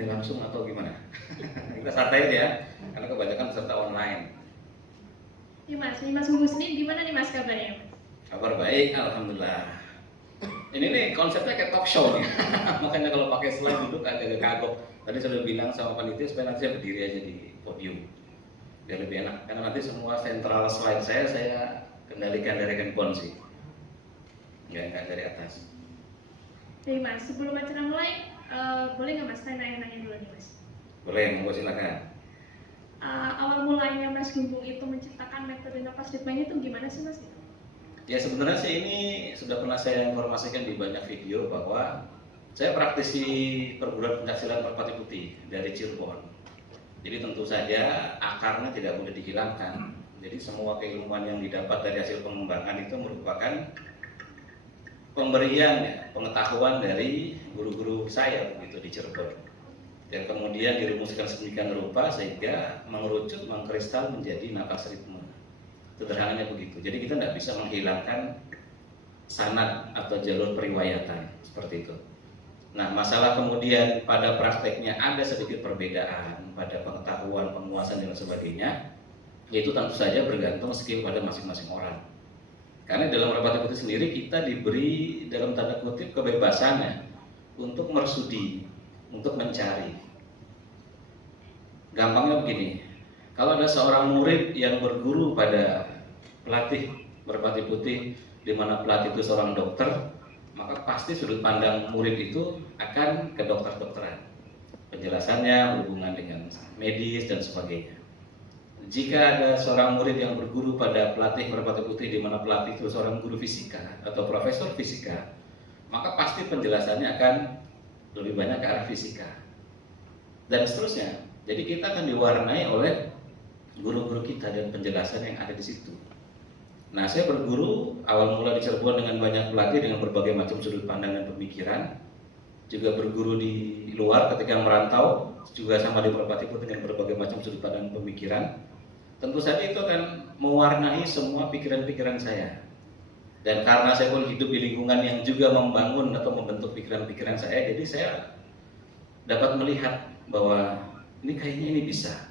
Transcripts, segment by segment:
Ini langsung atau gimana? Kita santai aja ya, karena kebanyakan peserta online. Ya Mas, ini Mas Muslim gimana nih Mas kabarnya? Kabar baik, alhamdulillah. Ini nih konsepnya kayak talk show nih. Makanya kalau pakai slide duduk agak kagok. Tadi sudah bilang sama panitia supaya nanti saya berdiri aja di podium. Biar lebih enak, karena nanti semua sentral slide saya kendalikan dari handphone sih. Enggak dari atas. Oke Mas, sebelum acara mulai, boleh nggak Mas saya nanya-nanya dulu nih Mas? Boleh, monggo silakan. Awal mulanya Mas Gunggung itu menciptakan metode napas ritmenya itu gimana sih Mas? Ya sebenarnya sih ini sudah pernah saya informasikan di banyak video bahwa saya praktisi perguruan pencaksilat Merpati Putih dari Cirebon. Jadi tentu saja akarnya tidak boleh dihilangkan. Jadi semua keilmuan yang didapat dari hasil pengembangan itu merupakan pemberian ya, pengetahuan dari guru-guru saya begitu di Cirebon. Dan kemudian dirumuskan sedemikian rupa sehingga mengerucut, mengkristal menjadi napas ritme. Sederhananya begitu. Jadi kita tidak bisa menghilangkan sanad atau jalur periwayatan seperti itu. Nah, masalah kemudian pada prakteknya ada sedikit perbedaan pada pengetahuan, penguasaan dan sebagainya, itu tentu saja bergantung skill pada masing-masing orang. Karena dalam Merpati Putih sendiri kita diberi dalam tanda kutip kebebasannya untuk mersudi, untuk mencari. Gampangnya begini, kalau ada seorang murid yang berguru pada pelatih Merpati Putih, di mana pelatih itu seorang dokter, maka pasti sudut pandang murid itu akan ke dokter-dokteran. Penjelasannya berhubungan dengan medis dan sebagainya. Jika ada seorang murid yang berguru pada pelatih Merpati Putih, di mana pelatih itu seorang guru fisika atau profesor fisika, maka pasti penjelasannya akan lebih banyak ke arah fisika dan seterusnya. Jadi kita akan diwarnai oleh guru-guru kita dan penjelasan yang ada di situ. Nah, saya berguru awal mula di Cirebon dengan banyak pelatih dengan berbagai macam sudut pandang dan pemikiran. Juga berguru di luar ketika merantau, juga sama di Merpati Putih dengan berbagai macam sudut pandang dan pemikiran. Tentu saja itu akan mewarnai semua pikiran-pikiran saya. Dan karena saya pun hidup di lingkungan yang juga membangun atau membentuk pikiran-pikiran saya, jadi saya dapat melihat bahwa ini kayaknya ini bisa.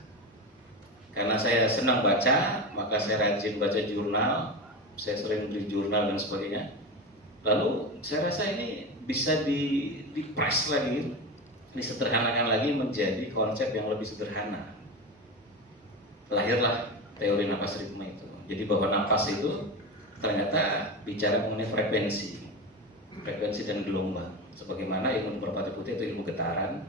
Karena saya senang baca, maka saya rajin baca jurnal, saya sering beli jurnal dan sebagainya. Lalu saya rasa ini bisa di-press lagi, disederhanakan lagi menjadi konsep yang lebih sederhana. Lahirlah teori napas ritme itu. Jadi bahwa napas itu ternyata bicara mengenai frekuensi dan gelombang. Sebagaimana ilmu Merpati Putih itu ilmu getaran.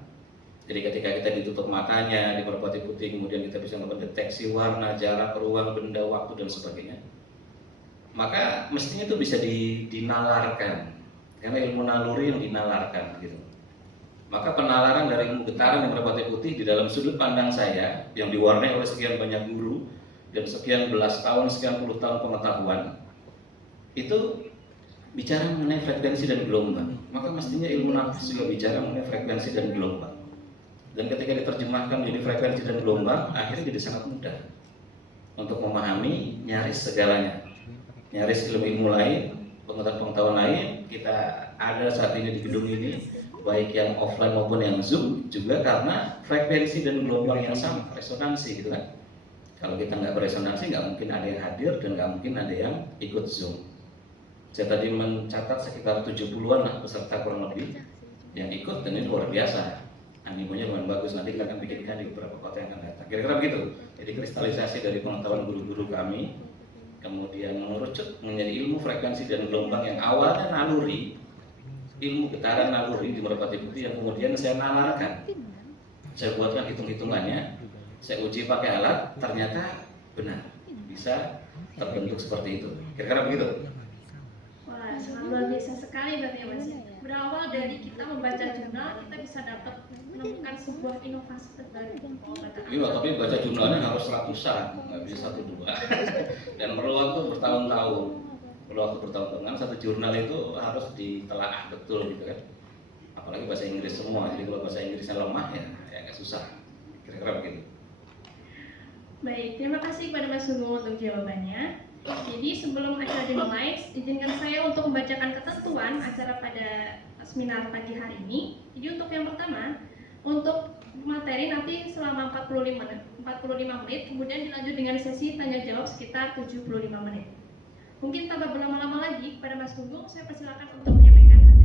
Jadi ketika kita ditutup matanya di Merpati Putih, kemudian kita bisa melakukan deteksi warna, jarak, ruang, benda, waktu dan sebagainya. Maka mestinya itu bisa dinalarkan, karena ilmu naluri yang dinalarkan gitu. Maka penalaran dari ilmu getaran di Merpati Putih di dalam sudut pandang saya yang diwarnai oleh sekian banyak guru dan sekian belas tahun, sekian puluh tahun pengetahuan, itu bicara mengenai frekuensi dan gelombang. Maka mestinya ilmu nafas juga bicara mengenai frekuensi dan gelombang. Dan ketika diterjemahkan menjadi frekuensi dan gelombang, akhirnya jadi sangat mudah untuk memahami nyaris segalanya. Nyaris ilmu-ilmu lain, pengetahuan lain, kita ada saat ini di gedung ini, baik yang offline maupun yang Zoom, juga karena frekuensi dan gelombang yang sama, resonansi gitu kan. Kalau kita nggak beresonansi, nggak mungkin ada yang hadir dan nggak mungkin ada yang ikut Zoom. Saya tadi mencatat sekitar 70-an lah peserta kurang lebih yang ikut, dan ini luar biasa. Animonya lumayan bagus, nanti kita akan bikinkan di beberapa kota yang akan datang. Kira-kira begitu. Jadi kristalisasi dari pengetahuan guru-guru kami, kemudian mengerucut menjadi ilmu frekuensi dan gelombang yang awalnya naluri, ilmu getaran naluri di Merpati Putih yang kemudian saya nalarkan. Saya buatkan hitung-hitungannya, saya uji pakai alat, ternyata benar, bisa terbentuk seperti itu. Kira-kira begitu. Wah, sangat luar biasa sekali berarti ya Mas. Berawal dari kita membaca jurnal, kita bisa dapat menemukan sebuah inovasi terbaru. Iya, tapi baca jurnalnya harus ratusan, nggak bisa satu dua. Dan perlu waktu bertahun-tahun. Karena satu jurnal itu harus ditelaah betul gitu kan. Apalagi bahasa Inggris semua, jadi kalau bahasa Inggrisnya lemah ya agak susah. Kira-kira begitu. Baik, terima kasih kepada Mas Gunggung untuk jawabannya. Jadi sebelum acara dimulai, izinkan saya untuk membacakan ketentuan acara pada seminar pagi hari ini. Jadi untuk yang pertama, Untuk materi nanti selama 45 menit, kemudian dilanjut dengan sesi tanya jawab sekitar 75 menit. Mungkin tanpa berlama-lama lagi, kepada Mas Gunggung saya persilakan untuk menyampaikan.